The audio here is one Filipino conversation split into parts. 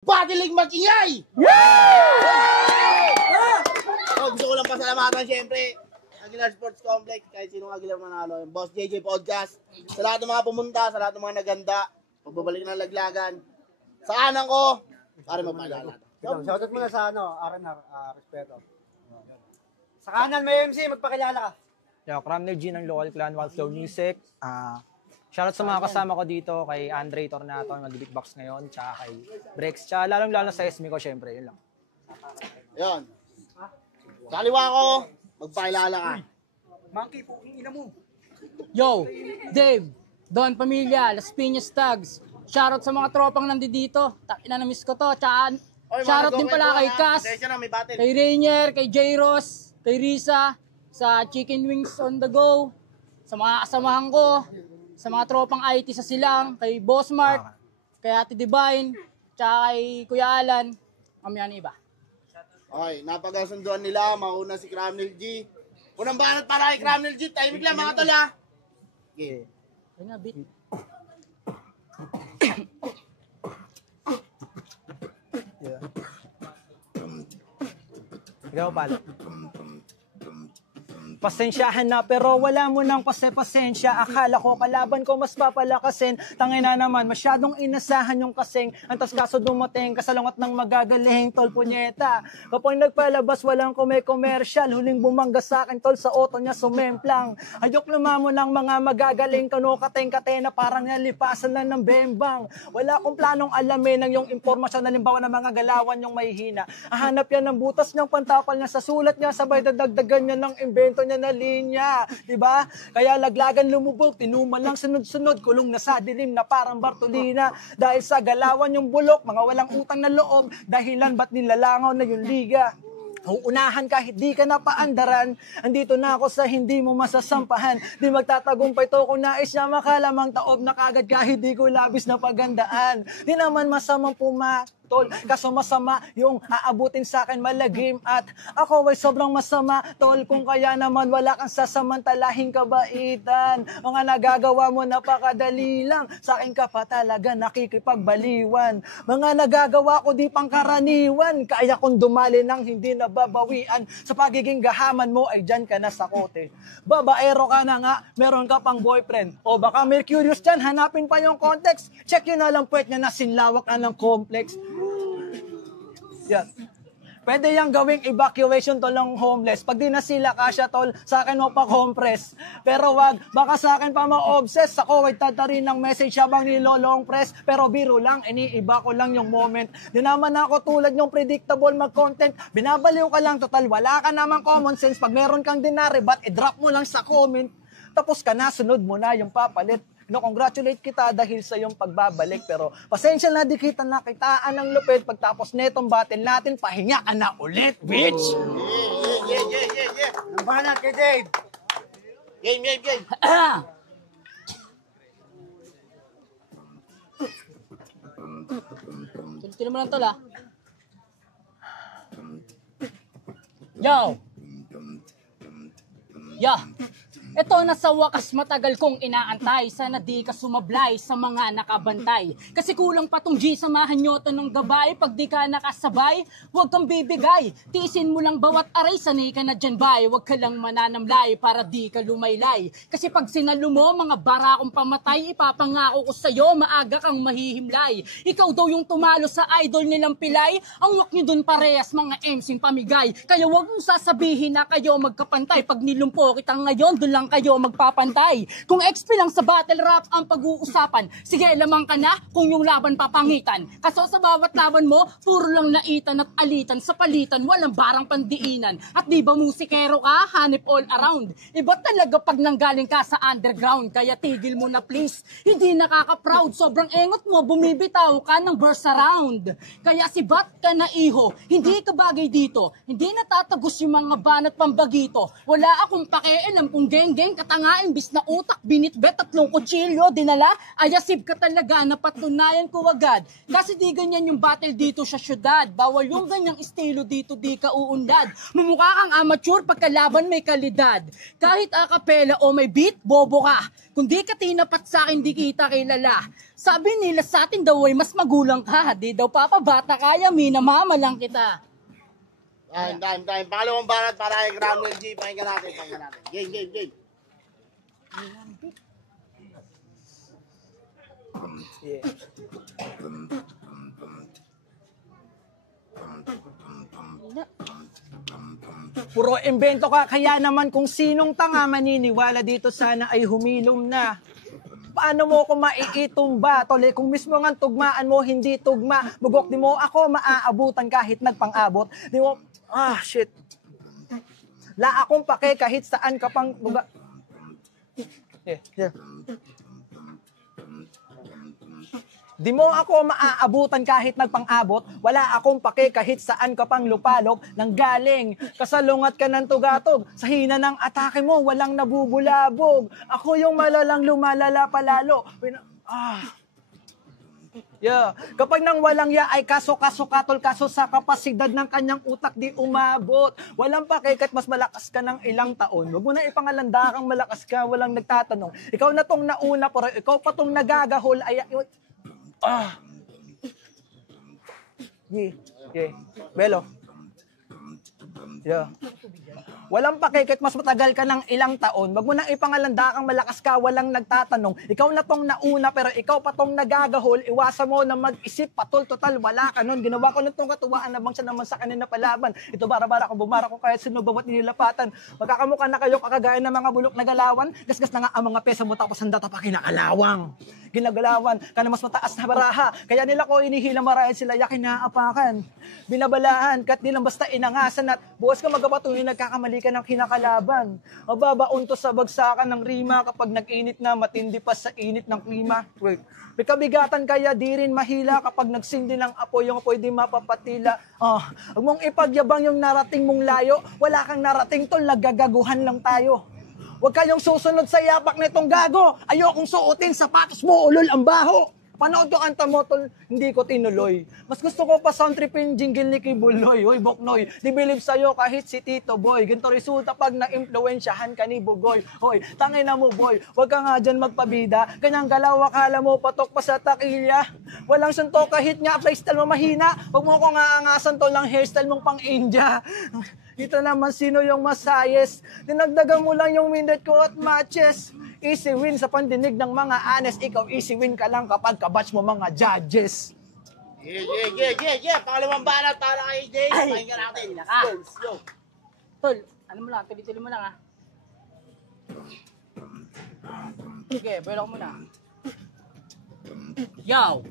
Badiling mag-ingay! Gusto ko lang pasalamatan siyempre Aguilar Sports Complex, kahit sinong Aguilar manalo, yung Boss JJ Podcast, sa lahat ng mga pumunta, sa lahat ng mga naganda, pagbabalik ng laglagan, sa anang ko, para mapalala. Shoutout muna sa R&R, respeto. Sa kanan may MC, magpakilala ka. Yo, Cramner G ng Local Clan Wild Flow Music. Shoutout sa mga kasama ko dito, kay Andre Tornato, mag-beatbox ngayon, tsaka kay Brex, tsaka lalong-lalo sa SME ko, syempre, yun lang. Yun. Kaliwa ko, magpakilala ka. Monkey po, ina mo. Yo, Dave, Don Pamilya, Las Piñas Tags. Shoutout sa mga tropang nandito. Takina na miss ko to. Tsaka shoutout din pala kay Cass, kay Rainier, kay J-Ross, kay Risa, sa Chicken Wings on the Go, sa mga kasamahan ko, sa mga tropang IT sa Silang, kay Boss Mart, kay Ate Divine, tsaka kay Kuya Alan, mamaya na iba. Okay, napagasunduan nila, mauna si Cramner G. Unang banat para kay Cramner G, timing lang mga tol ha. Okay. Ayun nga, beat. Ikaw pala. Pasensyahan na pero wala mo nang pasensya. Akala ko kalaban ko mas papalakasin. Tangin na naman masyadong inasahan yung kasing. Antas kaso dumating kasalungat ng magagaling tol punyeta. Kapag nagpalabas walang commercial. Huling bumangga sa akin tol sa auto niya sumemplang. Ayok lumamo ng mga magagaling kano kateng-katena parang nalipasan lang ng bembang. Wala akong planong alamin ng yung impormasyon halimbawa ng mga galawan yung may hina. Ahanap yan ng butas niyang pantapal niya sa sulat niya sabay dadagdagan niya ng invento niya na linya, diba? Kaya laglagan lumubog, tinuman lang sunod-sunod, kulong na sa dilim na parang Bartolina. Dahil sa galawan yung bulok, mga walang utang na loob, dahilan ba't nilalangaw na yung liga? Uunahan kahit di ka napaandaran, andito na ako sa hindi mo masasampahan. Di magtatagumpay to kung nais niya makalamang taob na kagad kahit di ko labis na pagandaan. Di naman masamang tol, kaso masama yung aabutin sa akin malagim at ako ay sobrang masama tol kung kaya naman wala kang sasamantalahing kabaitan. Mga nagagawa mo napakadali lang, sa akin ka pa talaga nakikipagbaliwan. Mga nagagawa ko di pangkaraniwan, kaya kong dumali nang hindi nababawian. Sa pagiging gahaman mo ay dyan ka na sa kote. Babaero ka na nga, meron ka pang boyfriend. O baka may curious dyan, hanapin pa yung context. Check yun na lang puwet niya na sinlawak na ng complex. Yeah. Pwede yung gawing evacuation tol ng homeless. Pag di na sila kasya tol, sa akin mo pa compress. Pero wag, baka sa akin pa ma-obsess. Ako ay tatarin ng message habang nilolong press. Pero biro lang, iniiba ko lang yung moment. Di naman ako tulad yung predictable mag-content. Binabaliw ka lang total, wala ka namang common sense. Pag meron kang dinaribat, i-drop mo lang sa comment. Tapos ka na, sunod mo na yung papalit. Congratulate kita dahil sa iyong pagbabalik. Pero pasensya na di kita nakitaan ng lupit. Pagtapos netong battle natin, pahinga ka na ulit, bitch! Yeah. Ang banat kay Dave. Game. Tuloy mo lang tol ha. Yo! Ito na sa wakas matagal kong inaantay. Sana di ka sumablay sa mga nakabantay. Kasi kulang pa tong G, samahan nyo to ng gabay. Pag di ka nakasabay, huwag kang bibigay. Tiisin mo lang bawat aray, sanay ka na dyan bay. Huwag ka lang mananamlay para di ka lumaylay. Kasi pag sinalo mo, mga barakong pamatay, ipapangako ko sa'yo, maaga kang mahihimlay. Ikaw daw yung tumalo sa idol nilang pilay. Ang wak nyo dun parehas, mga MC'ng pamigay. Kaya huwag mong sasabihin na kayo magkapantay. Pag nilumpo kita ngayon, dun lang kayo magpapantay. Kung XP lang sa battle rap ang pag-uusapan, sige lamang ka na kung yung laban papangitan. Kaso sa bawat laban mo, puro lang naitan at alitan. Sa palitan, walang barang pandiinan. At di ba musikero ka, hanip all around. Iba talaga pag nanggaling ka sa underground. Kaya tigil mo na please, hindi nakaka-proud. Sobrang engot mo, bumibitaw ka ng burst around. Kaya sibat ka na iho, hindi ka bagay dito. Hindi natatagos yung mga banat pambagito. Wala akong pakialam kung gang geng-geng, katanga, imbis na utak, binitbet, 3 kutsilyo, dinala, ayasib ka talaga, napatunayan ko agad. Kasi di ganyan yung battle dito sa syudad. Bawal yung ganyang estilo dito, di ka uunlad. Mumukha kang amateur, pagkalaban may kalidad. Kahit akapela o may beat, bobo ka. Kung di ka tinapat sa akin, di kita kilala. Sabi nila sa atin daw ay mas magulang ka. Di daw papabata kaya, minamama lang kita. Time. Pangalawang banat para kay Cromwell G. Pakinggan natin. Game. Yeah. Puro imbento ka, kaya naman kung sinong tanga maniniwala dito sana ay humilom na. Paano mo ko maiitumba? Tole, kung mismo nga tugmaan mo, hindi tugma. Bugok di mo ako maaabutan kahit nagpang-abot. Di mo, shit. La akong pake kahit saan ka pang buga. Yeah. Di mo ako maaabutan kahit nagpang-abot, wala akong pake kahit saan ka pang lupalok nang galing. Kasalungat ka ng tugatog, sa hina ng atake mo, walang nabubulabog. Ako yung malalang lumalala palalo. Yeah. Kapag nang walang ya ay kaso kaso sa kapasidad ng kanyang utak di umabot. Walang pake kahit mas malakas ka ng ilang taon. Huwag mo na ipangalanda kang malakas ka, walang nagtatanong. Ikaw na tong nauna pero ikaw pa tong nagagahol ay Yeah. Belo. Yeah. Walang pake kahit mas matagal ka ng ilang taon. Wag mo nang ipangalanda kang malakas ka, walang nagtatanong. Ikaw na tong nauna pero ikaw pa tong nagagahol. Iwasan mo na mag-isip patol, total wala ka nun. Ginawa ko na tong katuwaan na bang siya naman sa kanina palaban. Ito bara-bara ko, bumara ko kahit sino bawat nilapatan. Magkakamukha na kayo kakagaya ng mga bulok na galawan. Gasgas na nga ang mga pesa mo tapos handa pa kinakalawang. Ginagalawan ka na mas mataas na baraha. Kaya nila ko inihila marahil sila yakin naapakan. Binabalahan kat nilang basta inangasan at bukas ka magapatuloy nagkakamali ka ng kinakalaban. Mababaon to sa bagsakan ng rima kapag nag-init na matindi pa sa init ng klima. Wait. May kabigatan kaya di rin mahila kapag nagsindi ng apoy yung apoy di mapapatila. Huwag mong ipagyabang yung narating mong layo. Wala kang narating tol, nagagaguhan lang tayo. Huwag kayong susunod sa yapak na itong gago. Ayokong suotin, sapatos mo, ulol ang baho. Panood ko kanta mo, tol, hindi ko tinuloy. Mas gusto ko pa sound tripin jingle ni Kibuloy. Hoy, Boknoy, di believe sa'yo kahit si Tito Boy. Ganito resulta pag na-impluensyahan ka ni Bugoy. Hoy, tangin na mo, boy. Huwag ka nga dyan magpabida. Ganyang galaw, akala mo patok pa sa takilya. Walang suntok kahit nga playstyle mo mahina. Huwag mo ko nga angasan to lang hairstyle mong pang-India. Dito naman sino yung masayes. Dinagdagan mo lang yung minute ko at matches. Easy win sa pandinig ng mga honest. Ikaw easy win ka lang kapag kabatch mo mga judges. Yeah. Pangalawang banat para kay Jay. Pakinggan natin. Go. Tol, ano mo lang, tuloy-tuloy mo lang Sige, boy ako muna. Yo!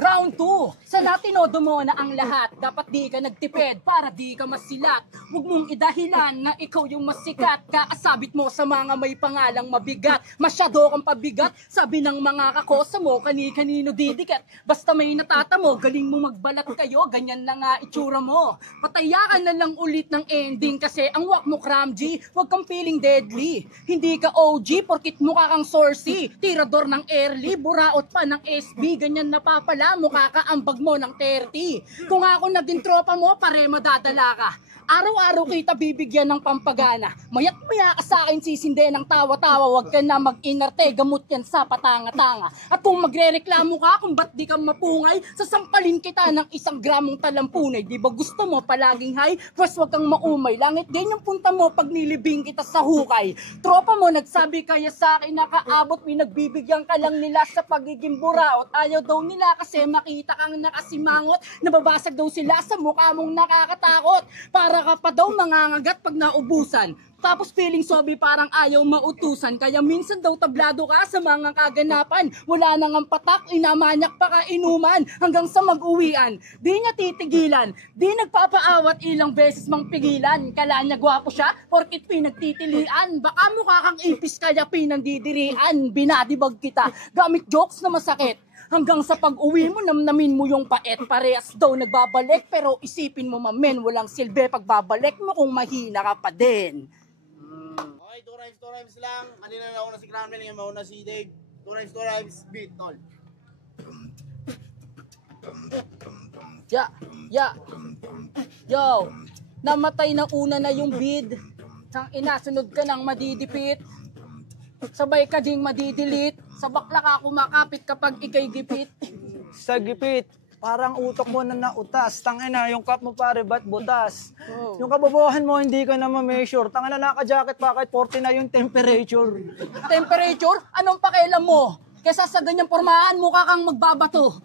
Round 2, sana tinodo mo na ang lahat. Dapat di ka nagtipid para di ka masilat. Huwag mong idahilan na ikaw yung masikat. Kaasabit mo sa mga may pangalang mabigat. Masyado kang pabigat, sabi ng mga kakosa mo, kani-kanino didikit. Basta may natatamo, galing mo magbalat kayo, ganyan na nga itsura mo. Patayakan na lang ulit ng ending kasi ang wak mo Cram G, huwag kang feeling deadly. Hindi ka OG, porkit mukha kang sourcey. Tirador ng early, buraot pa ng SB, ganyan na pa pala, mukha ka ambag mo ng 30. Kung ako naging tropa mo, pare madadala ka. Araw-araw kita bibigyan ng pampagana. Mayat-maya ka sa akin sisinde ng tawa-tawa. Huwag ka na mag-inarte, gamot yan sa patanga-tanga. At kung magre-reklamo ka kung ba't di ka mapungay, sasampalin kita ng 1 gramong talampunay. Di ba gusto mo palaging high? First huwag kang maumay. Langit din yung punta mo pag nilibing kita sa hukay. Tropa mo nagsabi kaya sa akin nakaabot, pinagbibigyan ka lang nila sa pagiging buraot. Ayaw daw nila kasi makita kang nakasimangot. Nababasag daw sila sa mukha mong nakakatakot. Para ka pa daw mangangagat pag naubusan. Tapos feeling sobi parang ayaw mautusan. Kaya minsan daw tablado ka sa mga kaganapan. Wala nang ang patak, inamanyak pa ka inuman hanggang sa mag-uwian. Di niya titigilan, di nagpapaawat ilang beses mang pigilan. Kala niya gwapo siya, porkit pinagtitilian. Baka mukha kang ipis kaya pinandidirian. Binadibag kita, gamit jokes na masakit. Hanggang sa pag-uwi mo, namnamin mo yung paet. Parehas daw nagbabalik, pero isipin mo mamen, walang silbi pagbabalik mo kung mahina ka pa din. Okay, 2 rhymes lang. Kanina na ako na si Cranmel, ngayon mauna si Dave. 2 rhymes, beat, tol. Yo, namatay na una na yung bid. Tang ina, sunod ka nang madidipit. Sabay ka ding madidelete. Sa bakla ka kumakapit kapag ikay gipit. Sa gipit, parang utok mo na nautas. Tangina, yung cup mo pare ba't butas? Yung kabobohan mo hindi ka na ma-measure. Tangina, naka-jacket pa kahit 40 na yung temperature. Temperature? Anong pakialam mo? Kesa sa ganyang pormahan, mukha kang magbabato.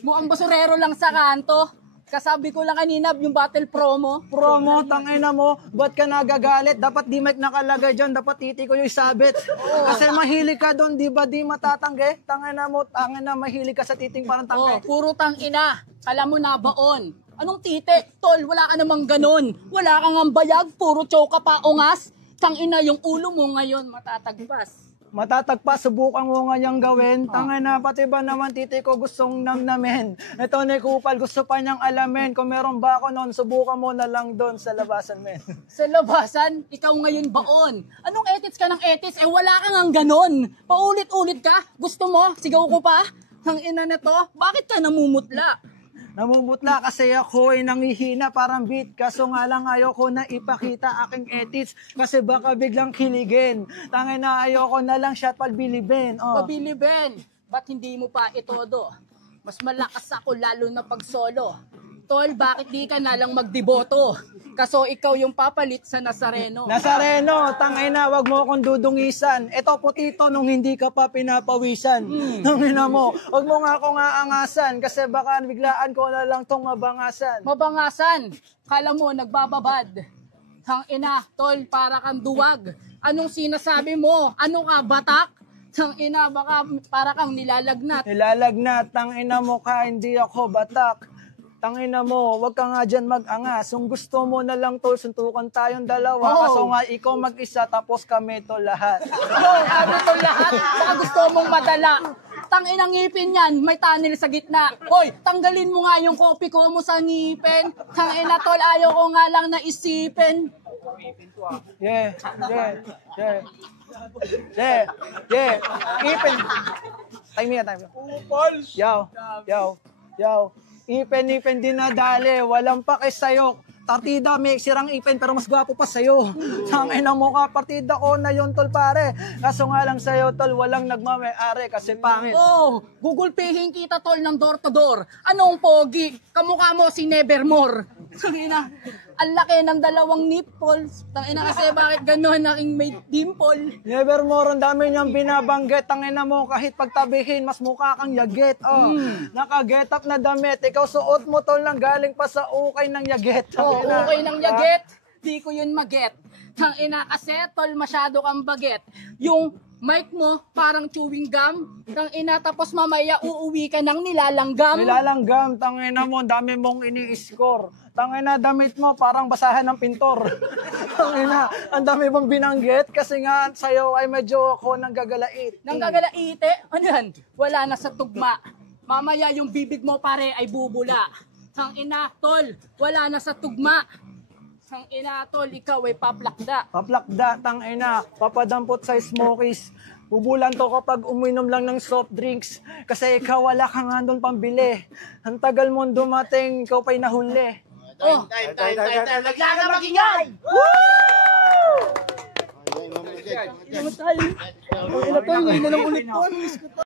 Mukhang basurero lang sa kanto. Kasabi ko lang kanina, yung battle promo. Promo, tangina mo, ba't ka nagagalit? Dapat di mic nakalagay dyan, dapat titi ko yung sabit. Kasi mahilig ka doon, di ba di matatangge? Tangina mo, tangina, mahilig ka sa titing parang tangge. Puro tang ina. Kala mo na baon. Anong tite? Tol, wala ka namang ganon. Wala kang ambayag, puro choka pa ungas. Tang ina, yung ulo mo ngayon matatagpas. Matatagpa, subukan mo nga niyang gawin. Tangina, pati ba naman titi ko gustong namnamin? Ito ni Kupal, gusto pa niyang alamin. Kung meron ba ako noon, subukan mo na lang doon sa labasan, men. Sa labasan, ikaw ngayon baon. Anong etits ka ng etits? Wala kang ang ganon. Paulit-ulit ka? Gusto mo? Sigaw ko pa? Ang ina na to, bakit ka namumutla? Namumutla kasi ako ay nangihina parang beat. Kaso nga lang ayoko na ipakita aking edits kasi baka biglang kiligin. Tangin na ayoko na lang siya palbilibin. Pabiliben, ba't hindi mo pa itodo? Mas malakas ako lalo na pag solo. Tol, bakit di ka na lang magdeboto? Kaso ikaw yung papalit sa Nazareno. Nazareno, tangina, wag mo akong dudungisan. Ito putito nung hindi ka pa pinapawisan. Tangina mo, wag mo nga akong aangasan kasi baka biglaan ko na lang tong mabangasan. Mabangasan, kala mo nagbababad. Hang ina, tol, para kang duwag. Anong sinasabi mo? Ano ka, batak? Hang ina, baka para kang nilalagnat. Nilalagnat, tangina mo ka, hindi ako batak. Tangina mo, wag ka nga dyan mag-angas. Kung gusto mo na lang tol, suntukan tayong dalawa. Kaso nga ikaw mag-isa, tapos kami to lahat. Kami to lahat, baka gusto mong madala. Tanginang ngipin yan, may tunnel sa gitna. Hoy, tanggalin mo nga yung kopi ko mo sa ngipin. Tangina tol, ayaw ko nga lang na isipin. Yeah. Ipin. Time mo. Yo. Ipin dinadali, walang pake sa'yo. Partida, may sirang ipin pero mas gwapo pa sa'yo. Tangina mo ka, partida ko na yun tol pare. Kaso nga lang sa'yo tol, walang nagmamay-ari kasi pangit. Gugulpihin kita tol ng door to door. Anong pogi? Kamukha mo si Nevermore. Tangina, ang laki ng dalawang nipples. Tangina kasi bakit gano'n aking may dimple? Nevermore, ang dami niyang binabanggit. Tangina mo, kahit pagtabihin, mas mukha kang yaget. Naka-get up na damit. Ikaw suot mo tol lang galing pa sa ukay ng yaget. Okay ng yaget. Di ko yun maget. Tangina kasi tol, masyado kang baget. Yung mic mo parang chewing gum. Tangina tapos mamaya uuwi ka ng nilalanggam. Nilalanggam, tangina mo, dami mong ini-score. Tangina, damit mo parang basahan ng pintor. Tangina, ang dami mong binanggit kasi nga sa'yo ay medyo ako nang gagalait. Nang gagalaite? Ano yan? Wala na sa tugma. Mamaya yung bibig mo pare ay bubula. Tangina tol, wala na sa tugma. Tangina tol, ikaw ay paplakda. Paplakda, tangina, papadampot sa smokies. Bubulan to kapag uminom lang ng soft drinks. Kasi ikaw wala kang andon pambili. Ang tagal mong dumating, ikaw pa'y nahuli. Time. Naglaga magingay! Namatay. Ina tol, ngayon na lang ulit po.